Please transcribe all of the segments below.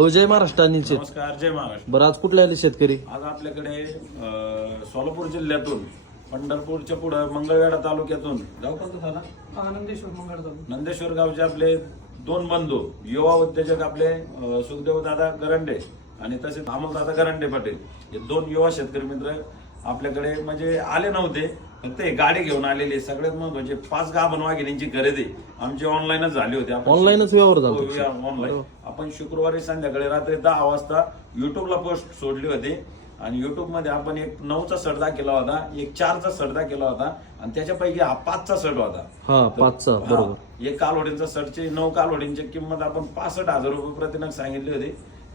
हो, जय महाराष्ट्र अनिल शेठ. नमस्कार, जय महाराष्ट्र. बरं, आज कुठले आले शेतकरी? आज आपल्याकडे सोलापूर जिल्ह्यातून पंढरपूरच्या पुढे मंगळवेढा तालुक्यातून गाव कोणतं झाला नंदेश्वर गावचे आपले दोन बंधू युवा उद्योजक आपले सुखदेव दादा गरंडे आणि तसेच अमोल दादा गरंडे पाटील हे दोन युवा शेतकरी मित्र आपल्याकडे म्हणजे आले नव्हते, फक्त हे गाडी घेऊन आलेले. सगळ्यात महत्त्वाचे 5 गाभण वाघिणींची खरेदी आमची ऑनलाईनच झाली होती. ऑनलाईनच व्यवहार झाला. ऑनलाईन आपण शुक्रवारी संध्याकाळी रात्री 10 वाजता युट्यूबला पोस्ट सोडली होती आणि युट्यूब मध्ये आपण एक 9चा शर्ट दाखवला होता, एक 4चा शर्ट दाखवला होता आणि त्याच्यापैकी हा 5चा शर्ट होता. हा 5चा बरोबर. एक कालवडींचा शर्टची 9 कालवडींची किंमत आपण 65,000 रुपये प्रतिनग सांगितली होती.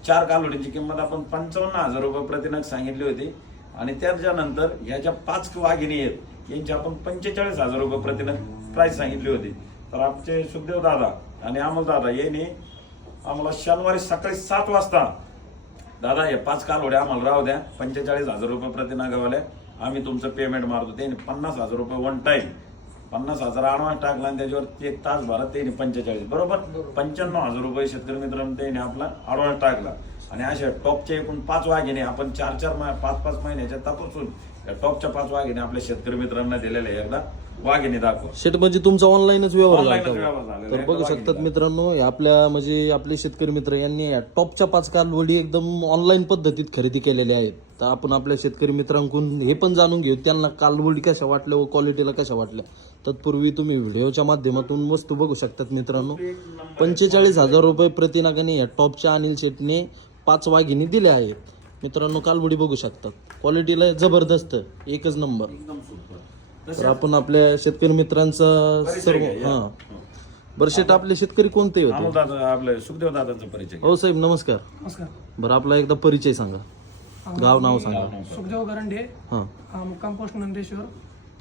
4 कालवडींची किंमत आपण 55,000 रुपये प्रतिनग सांगितली होती आणि त्याच्यानंतर ह्याच्या 5 वाघिणी आहेत यांची आपण 45,000 रुपये प्रतिनग प्राइस सांगितली होती. तर आमचे सुखदेव दादा आणि अमोल दादा यांनी आम्हाला शनिवारी सकाळी 7 वाजता दादा हे 5 कालवड्या आम्हाला राहू द्या, 45,000 रुपये प्रतिनागावाल्या आम्ही तुमचं पेमेंट मारतो. त्यांनी 50,000 रुपये वन टाइम 50,000 ॲडव्हान्स टाकला आणि त्याच्यावर 1 तास भरात त्यांनी 45 बरोबर 95,000 रुपये शेतकरी मित्रांनो त्यांनी आपला ॲडव्हान्स टाकला. आणि अशा टॉपचे एकूण 5 वाघिणी आपण 4-5 महिन्याच्या तपासून या टॉपच्या 5 वाघिणी आपल्या शेतकरी मित्रांना दिलेल्या एकदा वाघिणी दाखव. शेट म्हणजे तुमचा ऑनलाईनच व्यवहार झाला. झाला. तर बघू शकतात मित्रांनो, आपल्या म्हणजे आपले शेतकरी मित्र यांनी या टॉपच्या 5 कालवडी एकदम ऑनलाईन पद्धतीत खरेदी केलेल्या आहेत. तर आपण आपल्या शेतकरी मित्रांकडून हे पण जाणून घेऊ त्यांना कालवडी कशा वाटल्या व क्वालिटीला कशा वाटल्या. तत्पूर्वी तुम्ही व्हिडिओच्या माध्यमातून वस्तू बघू शकतात मित्रांनो. 45,000 रुपये प्रतिनागाने या टॉपच्या अनिल शेटने 5 वाघिणी दिल्या आहेत. मित्रांनो कालवडी बघू शकतात, क्वालिटीला जबरदस्त एकच नंबर. एकदम सुपर. तर आपण आपल्या शेतकरी मित्रांचा सर्व बरं शेट आपले शेतकरी कोणते होते? अमोल दादा आपले सुखदेव दादांचा परिचय. हो साहेब नमस्कार. नमस्कार. बरं आपला एकदा परिचय सांगा, गाव नाव सांगा. सुखदेव गरंडे, हां मुक्काम पोस्ट नंदेश्वर,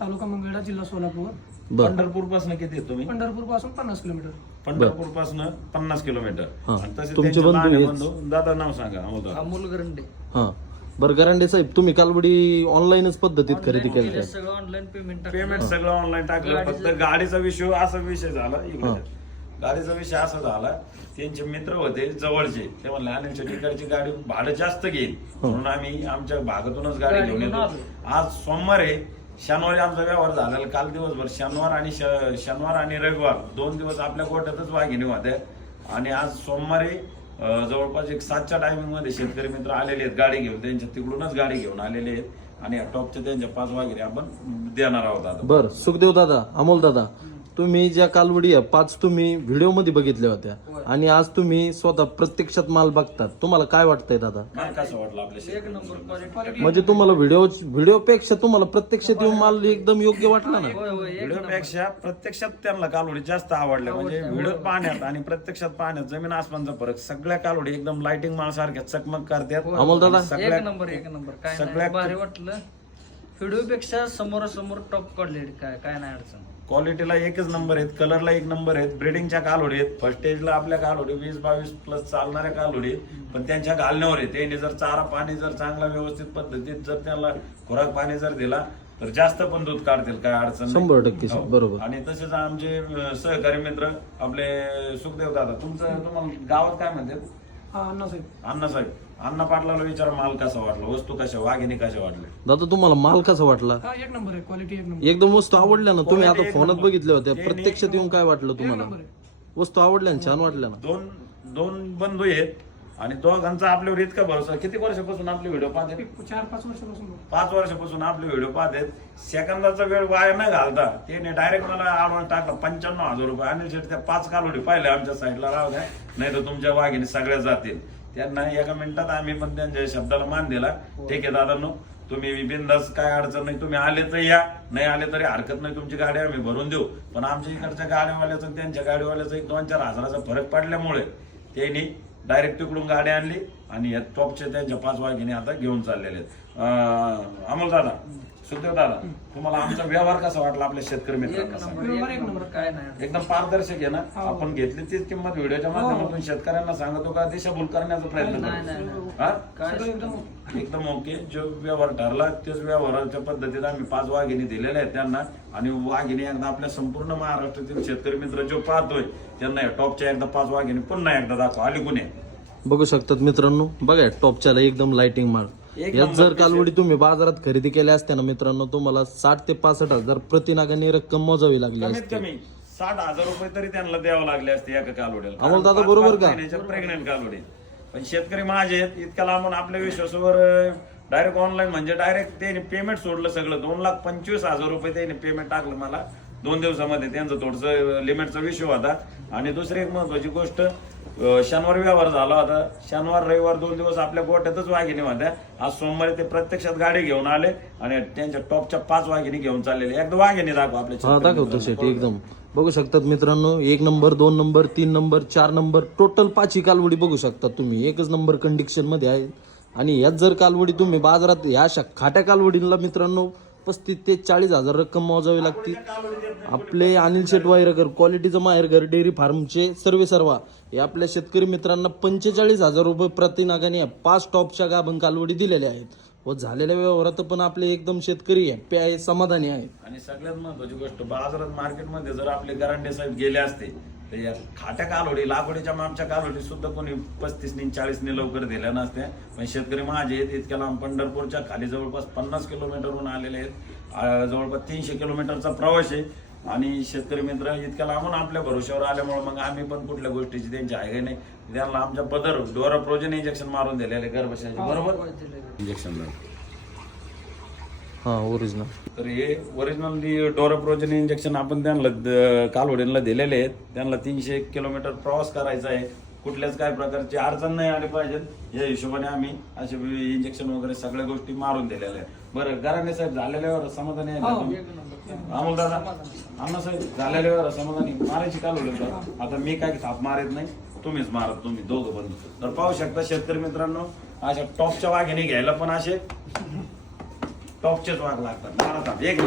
तालुका मंगळवेढा, जिल्हा सोलापूर. बरं पंढरपूर पासून किती आहेत तुम्ही? पंढरपूर पासून 50 किलोमीटर. पंढरपूर पासून 50 किलोमीटर. हां. आणि तसे तुमचे त्यांचे बंधू लहान आहेत? बंधू दादा नाव सांगा अमोल दादा. अमोल गरंडे. हां बरं गरांडे साहेब तुम्ही कालवडी ऑनलाईनच पद्धतीत खरेदी केली. सगळं ऑनलाईन पेमेंट पेमेंट सगळं ऑनलाईन टाकलं. फक्त गाडीचा विषय असा विषय झाला इकडे. गाडीचा विषय असा झाला, त्यांचे मित्र होते जवळचे, ते म्हणले अनिलच्या ठिकाणची गाडी भाडं जास्त घेईल म्हणून आम्ही आमच्या भागातूनच गाडी घेऊन येतो. आज सोमवार आहे, शनिवारी आमचा व्यवहार झालेला. काल दिवसभर शनिवार आणि रविवार 2 दिवस आपल्या गोठ्यातच वाघिणी होत्या आणि आज सोमवारी जवळपास एक 7च्या टायमिंग मध्ये शेतकरी मित्र आलेले आहेत गाडी घेऊन, त्यांच्या तिकडूनच गाडी घेऊन आलेले आहेत आणि टॉपच्या त्यांच्या 5 वाघिणी आपण देणार आहोत आता. बरं सुखदेव दादा, अमोल दादा, तुम्ही ज्या कालवडी 5 तुम्ही व्हिडिओ मध्ये बघितल्या होत्या आणि आज तुम्ही स्वतः प्रत्यक्षात माल बघतात, तुम्हाला काय वाटतंय दादा? काय कसं वाटलं आपल्या एक नंबर क्वालिटी. म्हणजे तुम्हाला व्हिडिओ पेक्षा तुम्हाला प्रत्यक्षात येऊन माल एकदम योग्य वाटला ना? व्हिडिओपेक्षा प्रत्यक्षात त्यांना कालवडी जास्त आवडल्या. म्हणजे व्हिडिओ पाहण्यात आणि प्रत्यक्षात पाहण्यात जमीन आसमानचा फरक. सगळ्या कालवडी एकदम लाइटिंग माल सारख्या चकमक करतात. अमोल दादा एक नंबर काय नाही भारी वाटलं. व्हिडिओ पेक्षा समोरासमोर टॉप क्वालिटी काय नाही अडचण. क्वालिटीला एकच नंबर आहेत, कलरला एक नंबर आहेत, ब्रिडिंगच्या कालवडी आहेत. फर्स्ट स्टेजला आपल्या कालवडी 20-22 प्लस चालणाऱ्या कालवडी आहेत, पण त्यांच्या घालण्यावर आहे. त्यांनी जर चारा पाणी जर चांगला व्यवस्थित पद्धतीत जर त्याला खुराक पाणी जर दिला तर जास्त पण दूध काढतील, काय अडचण नाही. 100% हो. बरोबर. आणि तसेच आमचे सहकारी मित्र आपले सुखदेव दादा, तुम्हाला गावात काय म्हणतात? अण्णासाहेब. अण्णासाहेब, अण्णा पाटलाला विचारा माल कसा वाटला, वस्तू कशा, वाघिणी कशा वाटल्या? दादा तुम्हाला माल कसा वाटला? हा एक नंबर आहे, क्वालिटी एक नंबर. एकदम वस्तू आवडल्या ना? तुम्ही आता Quality एक फोनात नंबर. बघितल्या होत्या, एक प्रत्यक्षात येऊन काय वाटलं एक तुम्हाला? नंबर आहे. वस्तू आवडल्या ना, छान वाटल्या ना? दोन बंधू आहेत आणि दोघांचा आपल्यावर इतका भरोसा. किती वर्षापासून आपले व्हिडिओ पाहतात? 4-5 वर्षापासून. 5 वर्षापासून आपले व्हिडिओ पाहतात. सेकंदाचा वेळ वाया न घालता त्याने डायरेक्ट मला ॲडव्हान्स टाकला 95,000 रुपये. आणि शेट त्या 5 कालवडी पाहिल्या आमच्या साईडला राहू द्या, नाही तर तुमच्या वाघिणी सगळ्या जातील. त्यांना एका मिनिटात आम्ही पण त्यांच्या शब्दाला मान दिला. ठीक आहे दादांनो, तुम्ही बिंदास, काय अडचण नाही, तुम्ही आले तर या, नाही आले तरी हरकत नाही, तुमची गाडी आम्ही भरून देऊ. पण आमच्या इकडच्या गाडीवाल्याचं आणि त्यांच्या गाडीवाल्याचा 1-2-4 हजाराचा फरक पडल्यामुळे त्यांनी डायरेक्ट तिकडून गाडी आणली आणि या टॉपचे त्यांच्या 5 वाघिणी आता घेऊन चाललेले आहेत. अमोल दादा, सुखदेव दादा, तुम्हाला आमचा व्यवहार कसा वाटला आपल्या शेतकरी मित्रांना? एक नंबर काय नाही. एकदम पारदर्शक आहे ना? आपण घेतली तीच किंमत व्हिडिओच्या माध्यमातून शेतकऱ्यांना सांगतो का दिशाभूल करण्याचा प्रयत्न करतो? हा? एकदम ओके. जो व्यवहार ठरला तेच व्यवहाराच्या पद्धतीत आम्ही 5 वाघिणी दिलेल्या आहेत त्यांना. आणि वाघिणी एकदा आपल्या संपूर्ण महाराष्ट्रातील शेतकरी मित्र जो पाहतोय त्यांना टॉपच्या एकदा 5 वाघिणी पुन्हा एकदा दाखवा. आली गुन्हे बघू शकतात मित्रांनो, बघा टॉपच्याला एकदम लाइटिंग माळ. एक यात नंबर जर कालवडी तुम्ही बाजारात खरेदी केल्या असत्या ना मित्रांनो, तुम्हाला 60 ते 65 हजार प्रतिनागाने रक्कम मोजावी लागली कमीत असते. कमी 60,000 रुपये तरी त्यांना द्यावं लागले असते एका कालवडीला. अमोल दादा बरोबर का? प्रेग्नेंट कालवडी. पण शेतकरी माझे आहेत, इतक्या लांबून आपल्या विश्वासावर डायरेक्ट ऑनलाईन म्हणजे डायरेक्ट त्यांनी पेमेंट सोडलं सगळं. 2,25,000 रुपये त्यांनी पेमेंट टाकलं मला 2 दिवसामध्ये. त्यांचं थोडंसं लिमिटचा विषय होता. आणि दुसरी एक महत्वाची गोष्ट, शनिवार व्यवहार झाला होता. शनिवार रविवार 2 दिवस आपल्या गोट्यातच वाघिणी होत्या. आज सोमवारी ते प्रत्यक्षात गाडी घेऊन आले आणि त्यांच्या टॉपच्या 5 वाघिणी घेऊन चाललेले. एकदा वाघिणी दाखव आपल्या हा दाखवतो शेट एकदम. बघू शकतात मित्रांनो, 1 number 2 number 3 number 4 number total 5 कालवडी बघू शकता तुम्ही. एकच नंबर कंडिशन मध्ये आहे. आणि यात जर कालवडी तुम्ही बाजारात ह्या खाट्या कालवडीला मित्रांनो 35 ते 40 हजार रक्कम मोजावी लागते. आपले अनिल शेट वायरकर क्वालिटीचं माहेरघर डेअरी फार्मचे सर्वेसर्वा हे आपल्या शेतकरी मित्रांना 45,000 रुपये प्रतिनागाने 5 टॉपच्या गाभण कालवडी दिलेल्या आहेत. व झालेल्या व्यवहारात पण आपले एकदम शेतकरी हॅप्पी आहे, समाधानी आहे. आणि सगळ्यात महत्वाची गोष्ट, बाजारात मार्केटमध्ये जर आपले गरांडे साहेब गेले असते तर या खाट्या कालवडी लागवडीच्या मागच्या कालवडी सुद्धा कोणी 35 ने 40 ने लवकर दिल्या नसत्या. पण शेतकरी माझे आहेत इतक्या लांब पंढरपूरच्या खाली जवळपास 50 किलोमीटरहून आलेले आहेत. जवळपास 300 किलोमीटरचा प्रवास आहे. आणि शेतकरी मित्र इतक्या लांबून आपल्या भरोश्यावर आल्यामुळे मग आम्ही पण कुठल्या गोष्टीची त्यांची आहे नाही. त्यांना आमच्या पदर डोरा प्रोजन इंजेक्शन मारून दिलेले गर्भशाची बरोबर इंजेक्शन. हा ओरिजिनल. तर हे ओरिजिनल डोराप्रोजन इंजेक्शन आपण त्यांना कालवडीला दिलेले आहेत. त्यांना 300 किलोमीटर प्रवास करायचा आहे. कुठल्याच काय प्रकारची अडचण नाही आली पाहिजे या हिशोबाने आम्ही असे इंजेक्शन वगैरे सगळ्या गोष्टी मारून दिलेल्या आहेत. बरं, गराणे साहेब झालेल्यावर समाधानी आहे का तुम्ही? अमोल दादा, अण्णा साहेब झालेल्यावर समाधानी? मारायची कालवडी का? आता मी काय थाप मारत नाही, तुम्हीच मारत, तुम्ही दोघं बंधू. तर पाहू शकता शेतकरी मित्रांनो, अशा टॉपच्या वाघिणी घ्यायला पण असे टॉपचेच वाघ लागतात. मारा थाप. एक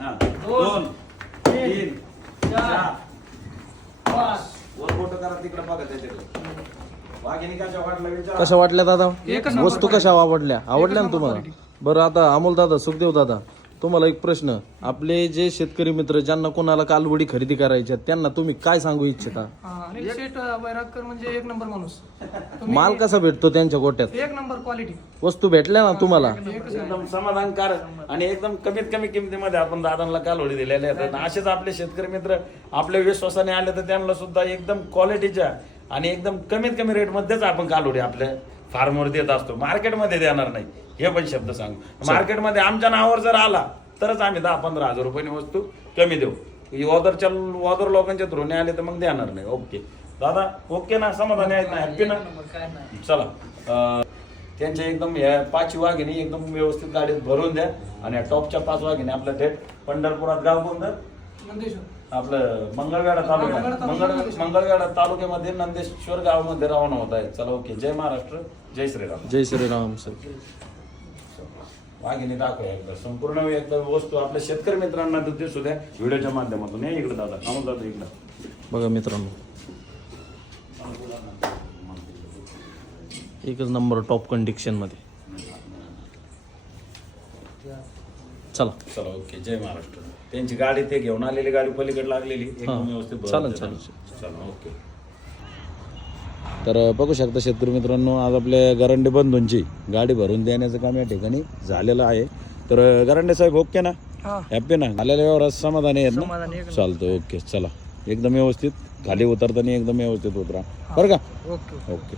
हा, 2 3 4 5 वर बोट करा, तिकडे बघा त्याच्याकडे. वाघिणी कशा वाटल्या विचारा. कशा वाटल्या दादा? एकच नंबर वस्तू कशा आवडल्या ना तुम्हाला? बरं, आता अमोल दादा, सुखदेव दादा, तुम्हाला एक प्रश्न. आपले जे शेतकरी मित्र ज्यांना कोणाला कालवडी खरेदी करायच्या त्यांना तुम्ही काय सांगू इच्छिता? अनिल शेट वैरागकर म्हणजे एक नंबर माणूस. तुम्ही माल कसा भेटतो त्यांच्या गोट्यात? एक नंबर क्वालिटी. वस्तू भेटल्या ना तुम्हाला? एकदम समाधानकारक आणि एकदम कमीत कमी किमतीमध्ये आपण दादांना कालवडी दिलेल्या आहेत. असेच आपले शेतकरी मित्र आपल्या विश्वासाने आले तर त्यांना सुद्धा एकदम क्वालिटीच्या आणि एकदम कमीत कमी रेटमध्येच आपण कालवडी आपल्या फार्मवर देत असतो. मार्केटमध्ये देणार नाही हे पण शब्द सांगू. मार्केटमध्ये आमच्या नावावर जर आला तरच आम्ही 10-15 हजार रुपयांनी वस्तू कमी देऊ. ऑदर लोकांच्या थ्रूने आले तर मग देणार नाही. ओके दादा, ओके ना? समाधानी आहेत ना? हॅप्पी ना? चला, त्यांच्या एकदम ह्या 5 वाघिणी एकदम व्यवस्थित गाडीत भरून द्या. आणि या टॉपच्या 5 वाघिणी आपल्या थेट पंढरपुरात गाव कोणतं? नंदेश्वर. आपलं मंगळवेढा तालुका. मंगळवेढा तालुक्यामध्ये नंदेश्वर गावामध्ये रवाना होत आहे. चला, ओके. जय महाराष्ट्र, जय श्रीराम. जय श्रीराम सर. वाघिणी दाखवूया एकदा संपूर्ण एकदा वस्तू आपल्या शेतकरी मित्रांना दिसू द्या व्हिडिओच्या माध्यमातून. या इकडे दादा, अमोल दादा इकडं बघा मित्रांनो, एकच नंबर टॉप कंडिशन मध्ये. चला चला, ओके. जय महाराष्ट्र. त्यांची गाडी ते घेऊन आलेली गाडी पलीकडे लागलेली एकदम व्यवस्थित भरून चालेल देतात. चालेल. चला, ओके. तर बघू शकता शेतकरी मित्रांनो, आज आपल्या गरांडे बंधूंची गाडी भरून देण्याचं काम या ठिकाणी झालेलं आहे. तर गरांडे साहेब ओके ना? हॅप्पी ना? आलेल्या व्यवहारात समाधानी आहेत ना? चालतं, ओके. चला, एकदम व्यवस्थित खाली उतरताना एकदम व्यवस्थित उतरा बरं का? ओके. ओके.